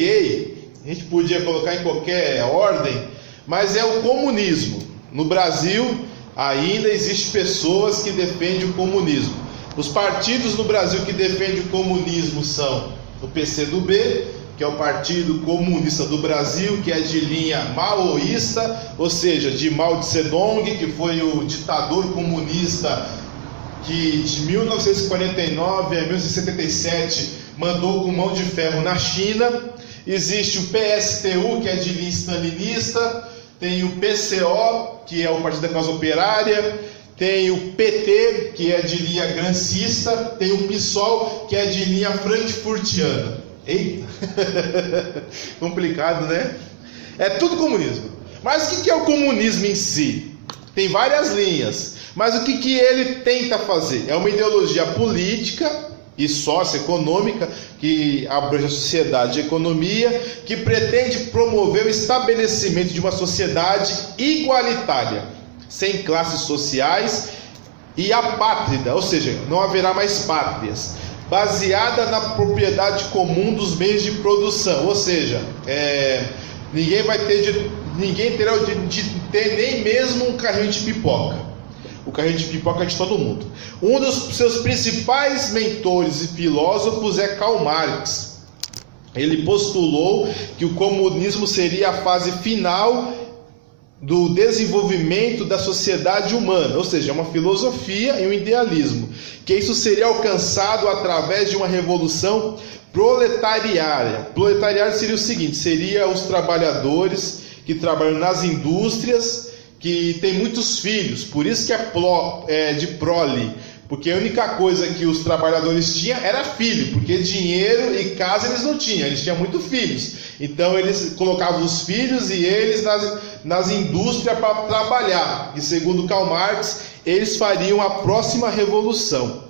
peguei, a gente podia colocar em qualquer ordem, mas é o comunismo. No Brasil ainda existem pessoas que defendem o comunismo. Os partidos no Brasil que defendem o comunismo são o PCdoB, que é o Partido Comunista do Brasil, que é de linha maoísta, ou seja, de Mao Tse-tung, que foi o ditador comunista que de 1949 a 1977 mandou com mão de ferro na China. Existe o PSTU, que é de linha stalinista, tem o PCO, que é o Partido da Classe Operária, tem o PT, que é de linha grancista, tem o PSOL, que é de linha frankfurtiana. Eita! Complicado, né? É tudo comunismo. Mas o que é o comunismo em si? Tem várias linhas. Mas o que ele tenta fazer? É uma ideologia política e socioeconômica que abrange a sociedade e a economia, que pretende promover o estabelecimento de uma sociedade igualitária, sem classes sociais e apátrida, ou seja, não haverá mais pátrias, baseada na propriedade comum dos meios de produção, ou seja, ninguém terá o direito de ter nem mesmo um carrinho de pipoca. O carrinho de pipoca é de todo mundo. Um dos seus principais mentores e filósofos é Karl Marx. Ele postulou que o comunismo seria a fase final do desenvolvimento da sociedade humana, ou seja, uma filosofia e um idealismo, que isso seria alcançado através de uma revolução proletariária. Proletariário seria o seguinte, seria os trabalhadores que trabalham nas indústrias, que tem muitos filhos, por isso que é de prole, porque a única coisa que os trabalhadores tinham era filho, porque dinheiro e casa eles não tinham, eles tinham muitos filhos. Então eles colocavam os filhos e eles nas indústrias para trabalhar. E segundo Karl Marx, eles fariam a próxima revolução.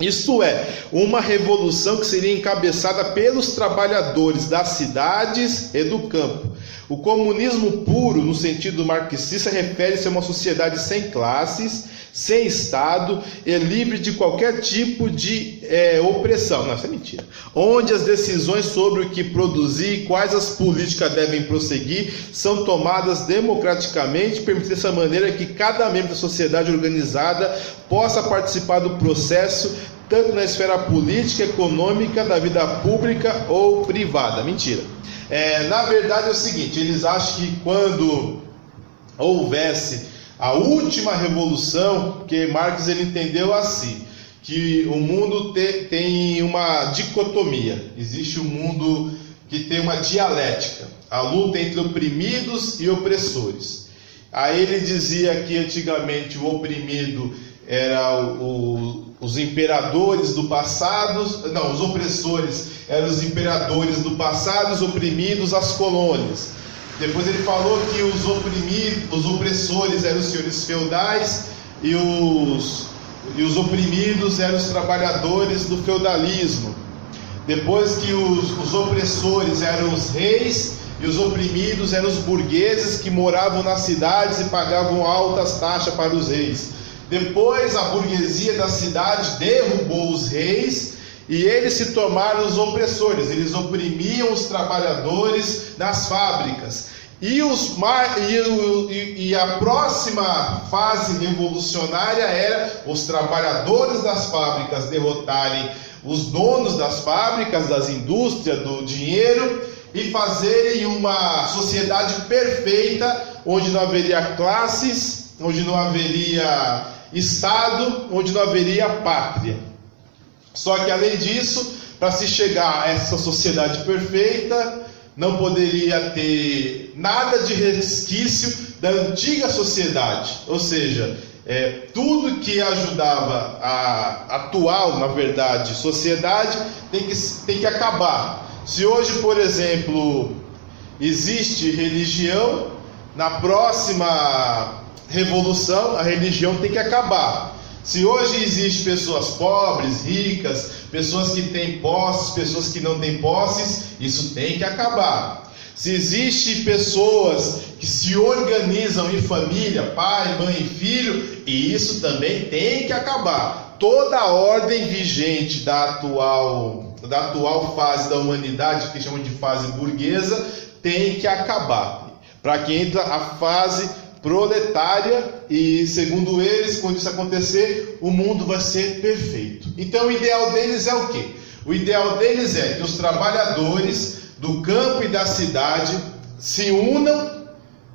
Isto é, uma revolução que seria encabeçada pelos trabalhadores das cidades e do campo. O comunismo puro, no sentido marxista, refere-se a uma sociedade sem classes, sem Estado e livre de qualquer tipo de opressão. Não, isso é mentira. Onde as decisões sobre o que produzir e quais as políticas devem prosseguir são tomadas democraticamente, permitindo dessa maneira que cada membro da sociedade organizada possa participar do processo, tanto na esfera política, econômica, da vida pública ou privada. Mentira. Na verdade é o seguinte, eles acham que quando houvesse a última revolução, que Marx ele entendeu assim, que o mundo tem uma dicotomia, existe um mundo que tem uma dialética, a luta entre oprimidos e opressores. Aí ele dizia que antigamente o oprimido era os imperadores do passado, não, os opressores eram os imperadores do passado, os oprimidos as colônias. Depois ele falou que os opressores eram os senhores feudais e os oprimidos eram os trabalhadores do feudalismo. Depois que os opressores eram os reis e os oprimidos eram os burgueses que moravam nas cidades e pagavam altas taxas para os reis. Depois a burguesia da cidade derrubou os reis e eles se tornaram os opressores. Eles oprimiam os trabalhadores nas fábricas. E a próxima fase revolucionária era os trabalhadores das fábricas derrotarem os donos das fábricas, das indústrias, do dinheiro e fazerem uma sociedade perfeita onde não haveria classes, onde não haveria Estado, onde não haveria pátria. Só que além disso, para se chegar a essa sociedade perfeita, não poderia ter nada de resquício da antiga sociedade, ou seja, tudo que ajudava a atual, na verdade, sociedade tem que acabar. Se hoje, por exemplo, existe religião, na próxima revolução a religião tem que acabar. Se hoje existem pessoas pobres, ricas, pessoas que têm posses, pessoas que não têm posses, isso tem que acabar. Se existem pessoas que se organizam em família, pai, mãe e filho, e isso também tem que acabar. Toda a ordem vigente da atual da atual fase da humanidade, que chamam de fase burguesa, tem que acabar, para que entre a fase proletária, e segundo eles, quando isso acontecer, o mundo vai ser perfeito. Então o ideal deles é o quê? O ideal deles é que os trabalhadores do campo e da cidade se unam,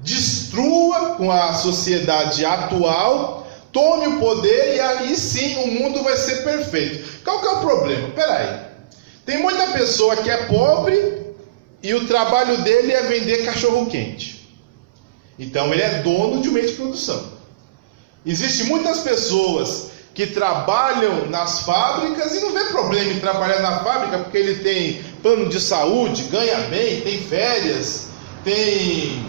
destrua com a sociedade atual, tome o poder, e aí sim o mundo vai ser perfeito. Qual que é o problema? Peraí, tem muita pessoa que é pobre e o trabalho dele é vender cachorro quente. Então ele é dono de um meio de produção. Existem muitas pessoas que trabalham nas fábricas e não vê problema em trabalhar na fábrica, porque ele tem plano de saúde, ganha bem, tem férias, tem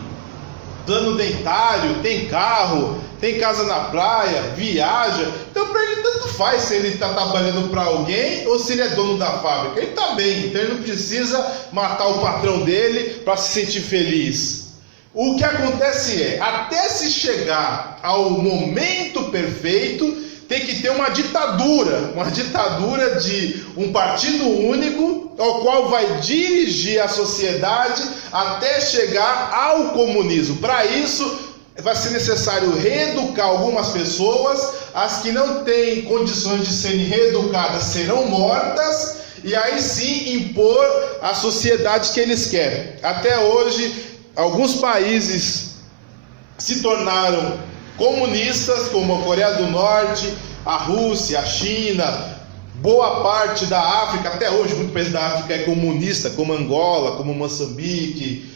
plano dentário, tem carro, tem casa na praia, viaja. Então para ele tanto faz se ele está trabalhando para alguém ou se ele é dono da fábrica. Ele está bem, então ele não precisa matar o patrão dele para se sentir feliz. O que acontece é, até se chegar ao momento perfeito, tem que ter uma ditadura de um partido único, ao qual vai dirigir a sociedade até chegar ao comunismo. Para isso, vai ser necessário reeducar algumas pessoas, as que não têm condições de serem reeducadas serão mortas, e aí sim impor a sociedade que eles querem. Até hoje, alguns países se tornaram comunistas, como a Coreia do Norte, a Rússia, a China, boa parte da África, até hoje muito país da África é comunista, como Angola, como Moçambique,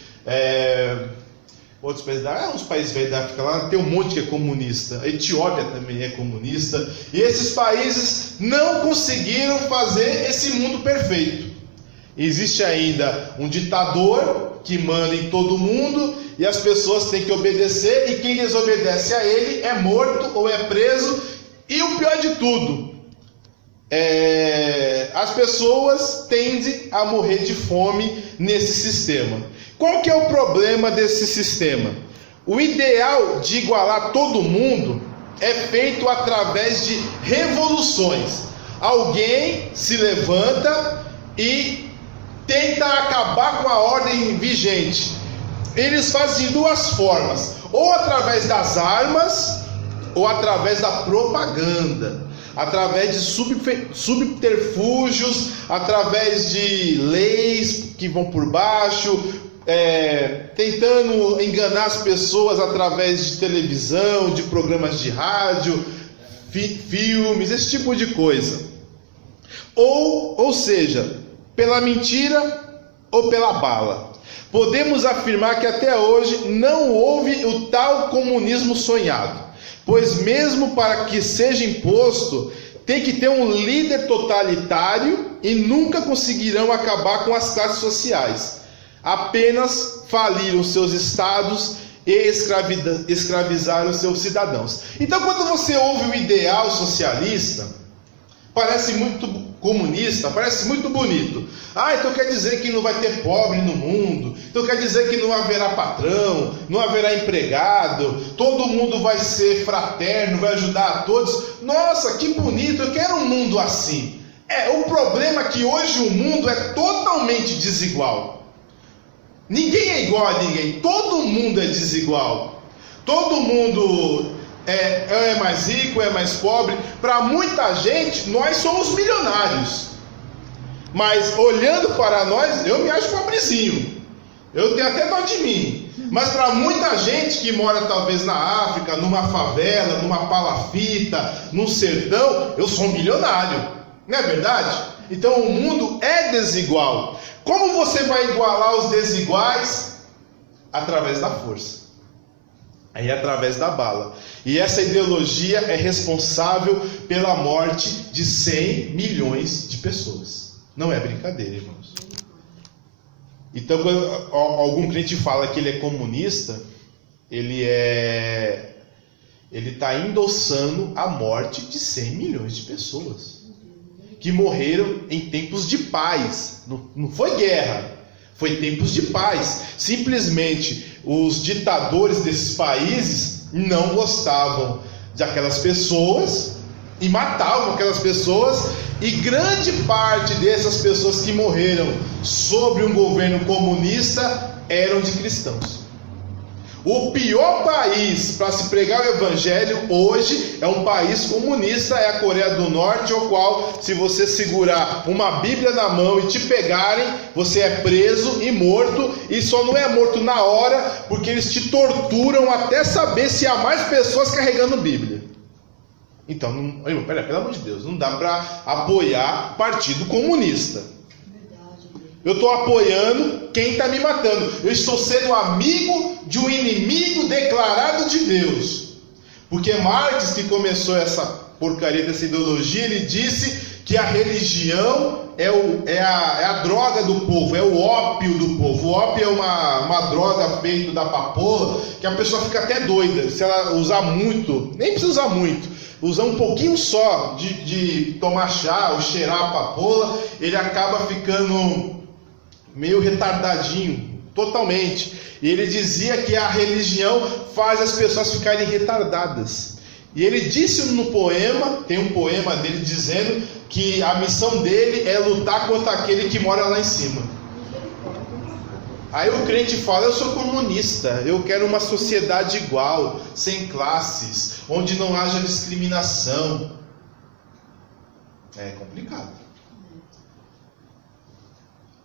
outros países uns países velhos da África lá tem um monte que é comunista. A Etiópia também é comunista, e esses países não conseguiram fazer esse mundo perfeito. Existe ainda um ditador que manda em todo mundo e as pessoas têm que obedecer, e quem desobedece a ele é morto ou é preso. E o pior de tudo, as pessoas tendem a morrer de fome nesse sistema. Qual que é o problema desse sistema? O ideal de igualar todo mundo é feito através de revoluções. Alguém se levanta e tenta acabar com a ordem vigente. Eles fazem de duas formas: ou através das armas, ou através da propaganda, através de subterfúgios, através de leis que vão por baixo, tentando enganar as pessoas através de televisão, de programas de rádio, filmes, esse tipo de coisa. Ou seja, pela mentira ou pela bala. Podemos afirmar que até hoje não houve o tal comunismo sonhado, pois mesmo para que seja imposto, tem que ter um líder totalitário e nunca conseguirão acabar com as classes sociais. Apenas faliram seus estados e escravizaram seus cidadãos. Então, quando você ouve o ideal socialista, parece muito comunista, parece muito bonito. Então quer dizer que não vai ter pobre no mundo, então quer dizer que não haverá patrão, não haverá empregado, todo mundo vai ser fraterno, vai ajudar a todos. Nossa, que bonito, eu quero um mundo assim. O problema é que hoje o mundo é totalmente desigual. Ninguém é igual a ninguém, todo mundo é desigual. Todo mundo é mais rico, é mais pobre. Para muita gente, nós somos milionários. Mas olhando para nós, eu me acho pobrezinho. Eu tenho até dó de mim. Mas para muita gente que mora talvez na África, numa favela, numa palafita, num sertão, eu sou um milionário. Não é verdade? Então o mundo é desigual. Como você vai igualar os desiguais? Através da força. Através da bala. E essa ideologia é responsável pela morte de 100 milhões de pessoas. Não é brincadeira, irmãos. Então, quando algum crente fala que ele é comunista, ele está endossando a morte de 100 milhões de pessoas que morreram em tempos de paz. Não foi guerra, foi tempos de paz. Simplesmente os ditadores desses países não gostavam daquelas pessoas e matavam aquelas pessoas, E grande parte dessas pessoas que morreram sob um governo comunista eram de cristãos. O pior país para se pregar o evangelho hoje é um país comunista, é a Coreia do Norte, ao qual, se você segurar uma Bíblia na mão e te pegarem, você é preso e morto, e só não é morto na hora, porque eles te torturam até saber se há mais pessoas carregando Bíblia. Então, pelo amor de Deus, não dá para apoiar partido comunista. Eu estou apoiando quem está me matando. Eu estou sendo amigo de um inimigo declarado de Deus. Porque Marx, que começou essa porcaria dessa ideologia, ele disse que a religião é a droga do povo, é o ópio do povo. O ópio é uma droga feita da papoula, que a pessoa fica até doida. Se ela usar muito, nem precisa usar muito, usar um pouquinho só de tomar chá ou cheirar a papoula, ele acaba ficando meio retardadinho, totalmente. E ele dizia que a religião faz as pessoas ficarem retardadas. E ele disse no poema, tem um poema dele dizendo que a missão dele é lutar contra aquele que mora lá em cima. Aí o crente fala: eu sou comunista, eu quero uma sociedade igual, sem classes, onde não haja discriminação. É complicado.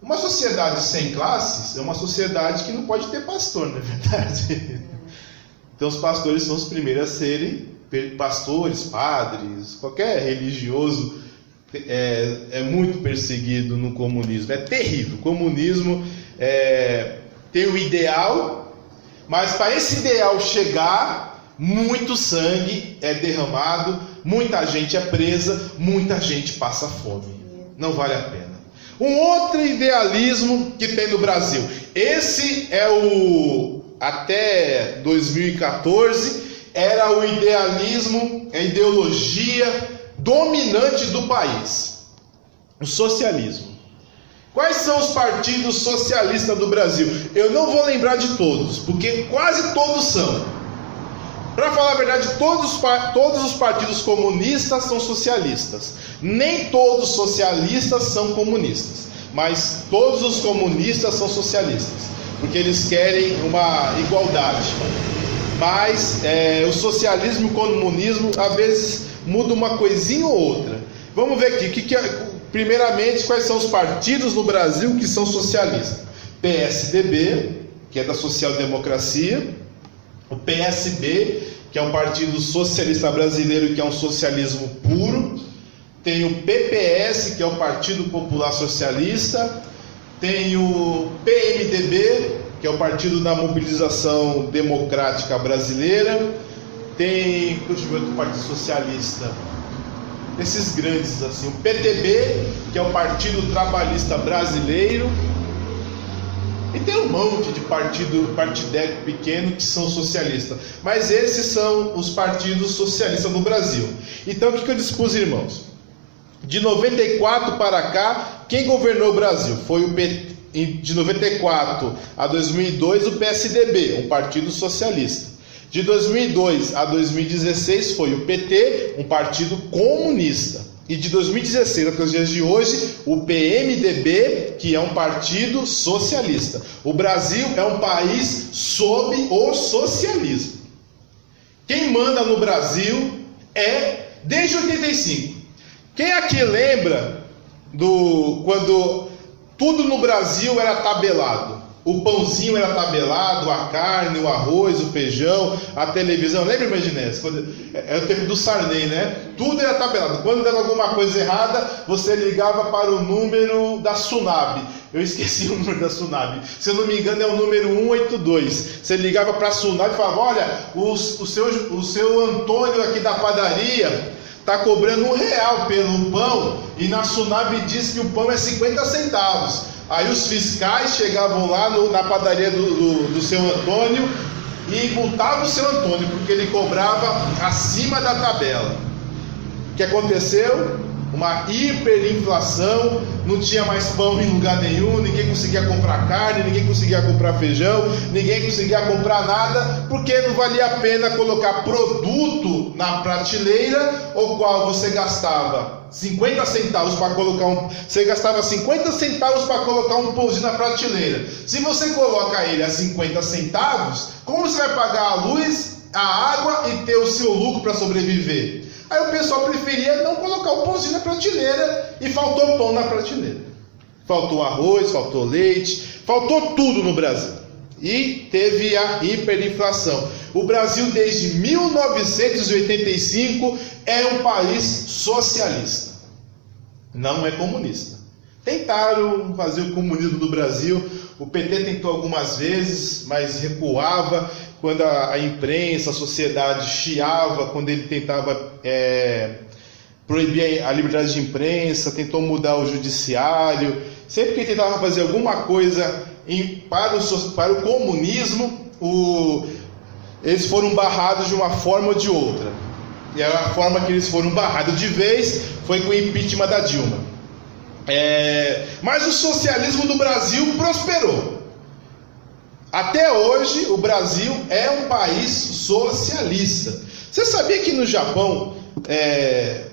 Uma sociedade sem classes é uma sociedade que não pode ter pastor, não é verdade? Então os pastores são os primeiros a serem pastores, padres, qualquer religioso é muito perseguido no comunismo. É terrível. O comunismo tem o ideal, mas para esse ideal chegar, muito sangue é derramado, muita gente é presa, muita gente passa fome. Não vale a pena. Um outro idealismo que tem no Brasil. Esse é até 2014, era o idealismo, a ideologia dominante do país. O socialismo. Quais são os partidos socialistas do Brasil? Eu não vou lembrar de todos, porque quase todos são. Para falar a verdade, todos os partidos comunistas são socialistas. Nem todos os socialistas são comunistas, mas todos os comunistas são socialistas, porque eles querem uma igualdade. Mas o socialismo e o comunismo às vezes mudam uma coisinha ou outra. Vamos ver aqui, primeiramente, quais são os partidos no Brasil que são socialistas. PSDB, que é da social-democracia. O PSB, que é um partido socialista brasileiro, que é um socialismo puro. Tem o PPS, que é o Partido Popular Socialista. Tem o PMDB, que é o Partido da Mobilização Democrática Brasileira. Tem, deixa eu ver outro partido socialista, esses grandes assim. O PTB, que é o Partido Trabalhista Brasileiro. E tem um monte de partideco pequeno que são socialistas. Mas esses são os partidos socialistas no Brasil. Então o que eu disse para os irmãos? De 94 para cá, quem governou o Brasil? Foi o PT. De 94 a 2002, o PSDB, um partido socialista. De 2002 a 2016 foi o PT, um partido comunista. E de 2016 até os dias de hoje, o PMDB, que é um partido socialista. O Brasil é um país sob o socialismo. Quem manda no Brasil desde 85. Quem aqui lembra quando tudo no Brasil era tabelado? O pãozinho era tabelado, a carne, o arroz, o feijão, a televisão. Lembra, Imaginese? É o tempo do Sarney, né? Tudo era tabelado. Quando dava alguma coisa errada, você ligava para o número da Sunab. Eu esqueci o número da Sunab. Se eu não me engano, é o número 182. Você ligava para a Sunab e falava: olha, o seu Antônio aqui da padaria está cobrando R$1 pelo pão, e na Sunab diz que o pão é 50 centavos. Aí os fiscais chegavam lá na padaria do seu Antônio e multavam o seu Antônio, porque ele cobrava acima da tabela. O que aconteceu? Uma hiperinflação, não tinha mais pão em lugar nenhum, ninguém conseguia comprar carne, ninguém conseguia comprar feijão, ninguém conseguia comprar nada, porque não valia a pena colocar produto na prateleira, o qual você gastava 50 centavos para colocar você gastava 50 centavos para colocar um pãozinho na prateleira. Se você coloca ele a 50 centavos, como você vai pagar a luz, a água e ter o seu lucro para sobreviver? Aí o pessoal preferia não colocar o pãozinho na prateleira e faltou pão na prateleira. Faltou arroz, faltou leite, faltou tudo no Brasil. E teve a hiperinflação. O Brasil, desde 1985, é um país socialista. Não é comunista. Tentaram fazer o comunismo do Brasil. O PT tentou algumas vezes, mas recuava. Quando a imprensa, a sociedade chiava, quando ele tentava proibir a liberdade de imprensa, tentou mudar o judiciário. Sempre que ele tentava fazer alguma coisa para o comunismo, eles foram barrados de uma forma ou de outra. E a forma que eles foram barrados de vez foi com o impeachment da Dilma. Mas o socialismo do Brasil prosperou. Até hoje, o Brasil é um país socialista. Você sabia que no Japão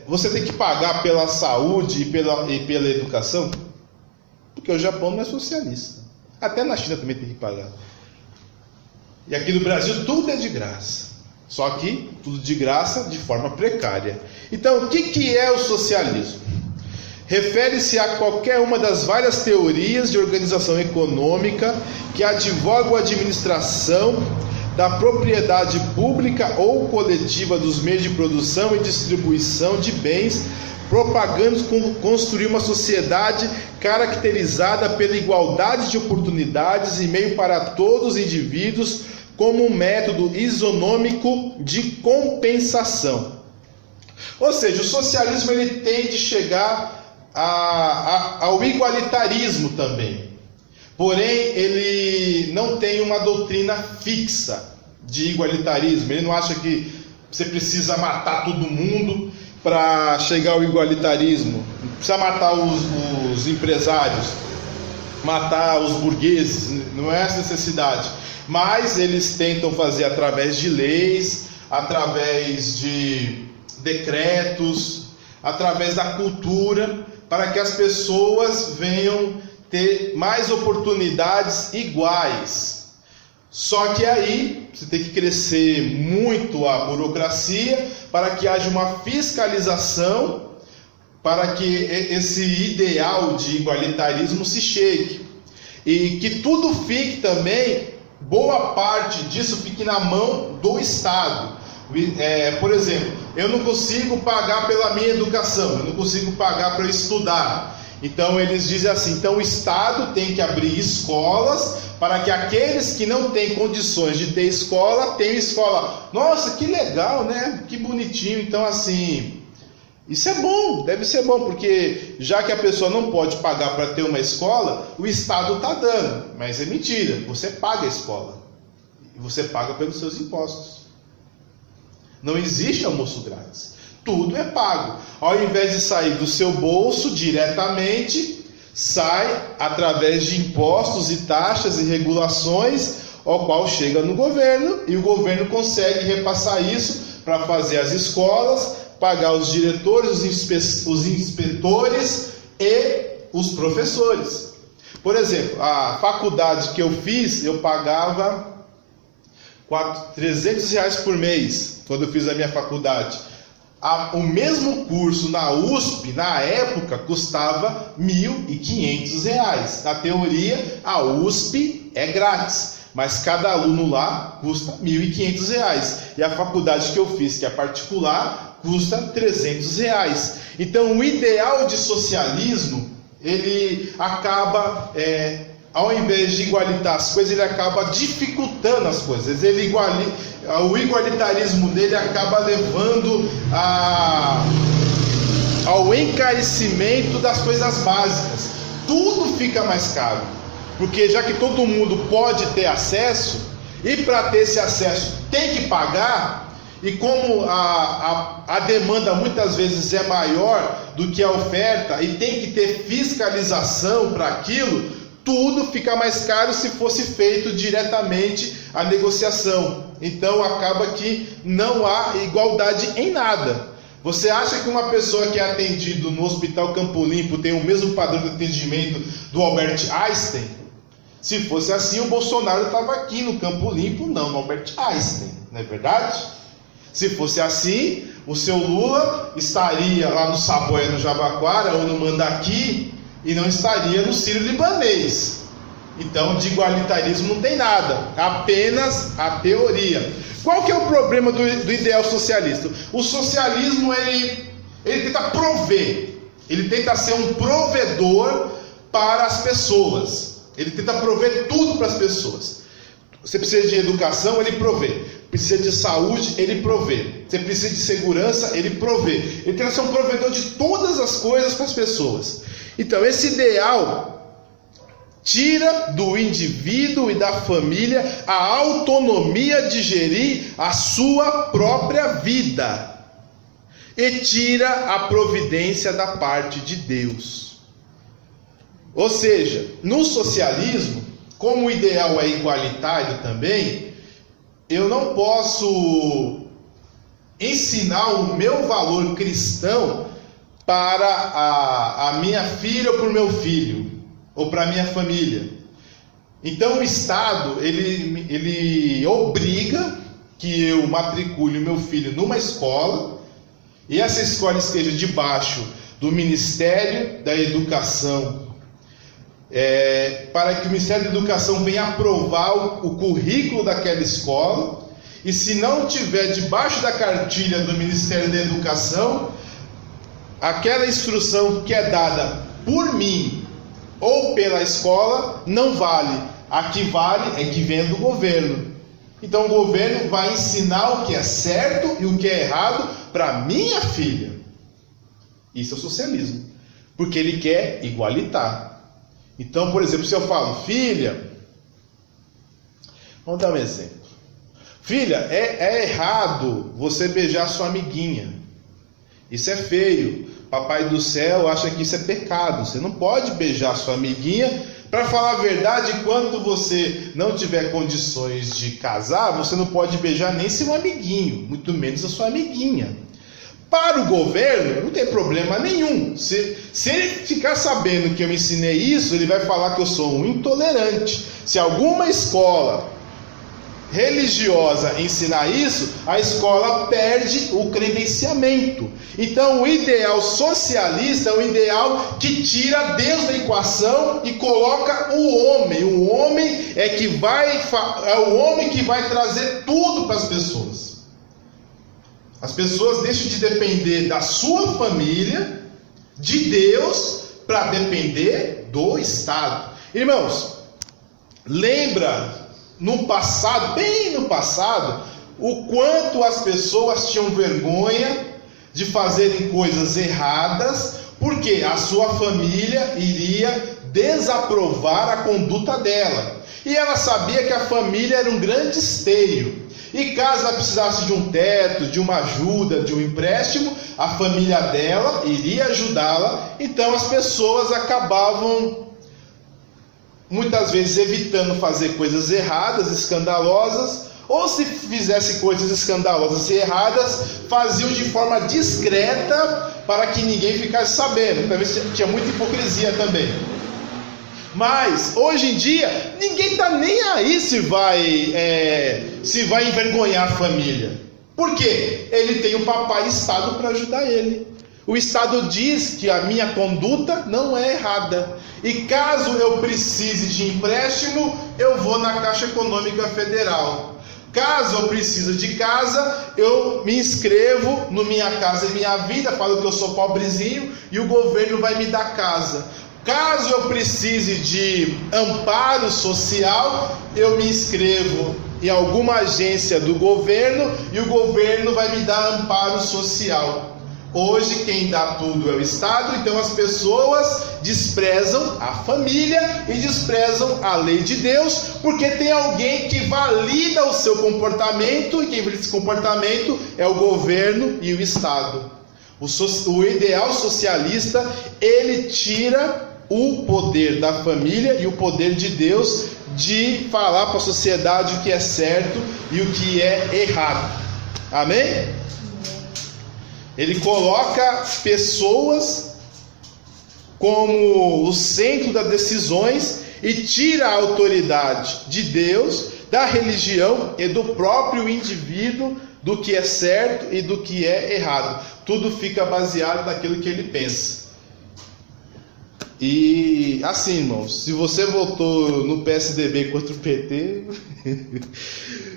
você tem que pagar pela saúde e pela educação? Porque o Japão não é socialista. Até na China também tem que pagar. E aqui no Brasil tudo é de graça. Só que tudo de graça de forma precária. Então, o que é o socialismo? Refere-se a qualquer uma das várias teorias de organização econômica que advogam a administração da propriedade pública ou coletiva dos meios de produção e distribuição de bens, propagando construir uma sociedade caracterizada pela igualdade de oportunidades e meio para todos os indivíduos como um método isonômico de compensação. Ou seja, o socialismo ele tende a chegar ao igualitarismo também. Porém, ele não tem uma doutrina fixa de igualitarismo. Ele não acha que você precisa matar todo mundo para chegar ao igualitarismo. Não precisa matar os empresários, matar os burgueses, não é essa necessidade. Mas eles tentam fazer através de leis, através de decretos, através da cultura, para que as pessoas venham ter mais oportunidades iguais. Só que aí você tem que crescer muito a burocracia para que haja uma fiscalização, para que esse ideal de igualitarismo se chegue. E que tudo fique também, boa parte disso fique na mão do Estado. Por exemplo, eu não consigo pagar pela minha educação, eu não consigo pagar para eu estudar. Então eles dizem assim, então o Estado tem que abrir escolas para que aqueles que não têm condições de ter escola, tenham escola. Nossa, que legal, né? Que bonitinho. Então assim, isso é bom, deve ser bom, porque já que a pessoa não pode pagar para ter uma escola, o Estado está dando. Mas é mentira, você paga a escola. E você paga pelos seus impostos. Não existe almoço grátis. Tudo é pago. Ao invés de sair do seu bolso diretamente, sai através de impostos e taxas e regulações, ao qual chega no governo, e o governo consegue repassar isso para fazer as escolas, pagar os diretores, os inspetores e os professores. Por exemplo, a faculdade que eu fiz, eu pagava R$300 por mês, quando eu fiz a minha faculdade. O mesmo curso na USP, na época, custava R$1.500. Na teoria, a USP é grátis, mas cada aluno lá custa R$1.500. E a faculdade que eu fiz, que é particular, custa R$300. Então, o ideal de socialismo, ele acaba, ao invés de igualitar as coisas, ele acaba dificultando as coisas. O igualitarismo dele acaba levando ao encarecimento das coisas básicas. Tudo fica mais caro, porque já que todo mundo pode ter acesso, e para ter esse acesso tem que pagar, e como a demanda muitas vezes é maior do que a oferta, e tem que ter fiscalização para aquilo, tudo fica mais caro se fosse feito diretamente a negociação. Então acaba que não há igualdade em nada. Você acha que uma pessoa que é atendida no Hospital Campo Limpo tem o mesmo padrão de atendimento do Albert Einstein? Se fosse assim, o Bolsonaro estava aqui no Campo Limpo, não no Albert Einstein, não é verdade? Se fosse assim, o seu Lula estaria lá no Saboia, no Jabaquara, ou no Mandaqui, e não estaria no Sírio-Libanês. Então, de igualitarismo não tem nada, apenas a teoria. Qual que é o problema do ideal socialista? O socialismo, ele tenta prover, ele tenta ser um provedor para as pessoas. Ele tenta prover tudo para as pessoas. Você precisa de educação, ele provê. Precisa de saúde, ele provê. Você precisa de segurança, ele provê. Ele tenta ser um provedor de todas as coisas para as pessoas. Então, esse ideal tira do indivíduo e da família a autonomia de gerir a sua própria vida e tira a providência da parte de Deus. Ou seja, no socialismo, como o ideal é igualitário também, eu não posso ensinar o meu valor cristão para a minha filha ou para o meu filho, ou para a minha família. Então o Estado, ele obriga que eu matricule o meu filho numa escola, e essa escola esteja debaixo do Ministério da Educação, para que o Ministério da Educação venha aprovar o currículo daquela escola, e se não tiver debaixo da cartilha do Ministério da Educação, aquela instrução que é dada por mim ou pela escola não vale. A que vale é que vem do governo. Então o governo vai ensinar o que é certo e o que é errado para minha filha. Isso é o socialismo, porque ele quer igualitar. Então, por exemplo, se eu falo, filha, vamos dar um exemplo. Filha, é errado você beijar sua amiguinha. Isso é feio. Papai do céu acha que isso é pecado. Você não pode beijar sua amiguinha. Para falar a verdade, quando você não tiver condições de casar, você não pode beijar nem seu amiguinho, muito menos a sua amiguinha. Para o governo, não tem problema nenhum. Se ele ficar sabendo que eu ensinei isso, ele vai falar que eu sou um intolerante. Se alguma escola religiosa ensinar isso, a escola perde o credenciamento. Então o ideal socialista é o ideal que tira Deus da equação e coloca o homem. O homem é o homem que vai trazer tudo para as pessoas. As pessoas deixam de depender da sua família, de Deus, para depender do Estado. Irmãos, lembra no passado, bem no passado, o quanto as pessoas tinham vergonha de fazerem coisas erradas, porque a sua família iria desaprovar a conduta dela. E ela sabia que a família era um grande esteio. E caso ela precisasse de um teto, de uma ajuda, de um empréstimo, a família dela iria ajudá-la. Então as pessoas acabavam muitas vezes evitando fazer coisas erradas, escandalosas, ou se fizesse coisas escandalosas e erradas, faziam de forma discreta para que ninguém ficasse sabendo. Talvez tinha muita hipocrisia também. Mas hoje em dia ninguém está nem aí se vai envergonhar a família. Por quê? Ele tem o papai Estado para ajudar ele. O Estado diz que a minha conduta não é errada. E caso eu precise de empréstimo, eu vou na Caixa Econômica Federal. Caso eu precise de casa, eu me inscrevo no Minha Casa e Minha Vida, falo que eu sou pobrezinho e o governo vai me dar casa. Caso eu precise de amparo social, eu me inscrevo em alguma agência do governo e o governo vai me dar amparo social. Hoje quem dá tudo é o Estado, então as pessoas desprezam a família e desprezam a lei de Deus, porque tem alguém que valida o seu comportamento, e quem valida esse comportamento é o governo e o Estado. O ideal socialista, ele tira o poder da família e o poder de Deus de falar para a sociedade o que é certo e o que é errado. Amém? Ele coloca pessoas como o centro das decisões e tira a autoridade de Deus, da religião e do próprio indivíduo, do que é certo e do que é errado. Tudo fica baseado naquilo que ele pensa. E assim, irmãos, se você votou no PSDB contra o PT,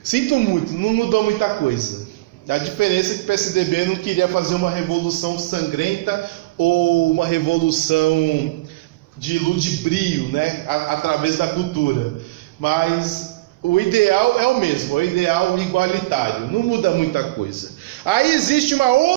sinto muito, não mudou muita coisa. A diferença é que o PSDB não queria fazer uma revolução sangrenta ou uma revolução de ludibrio, né, através da cultura. Mas o ideal é o mesmo, é o ideal igualitário, não muda muita coisa. Aí existe uma outra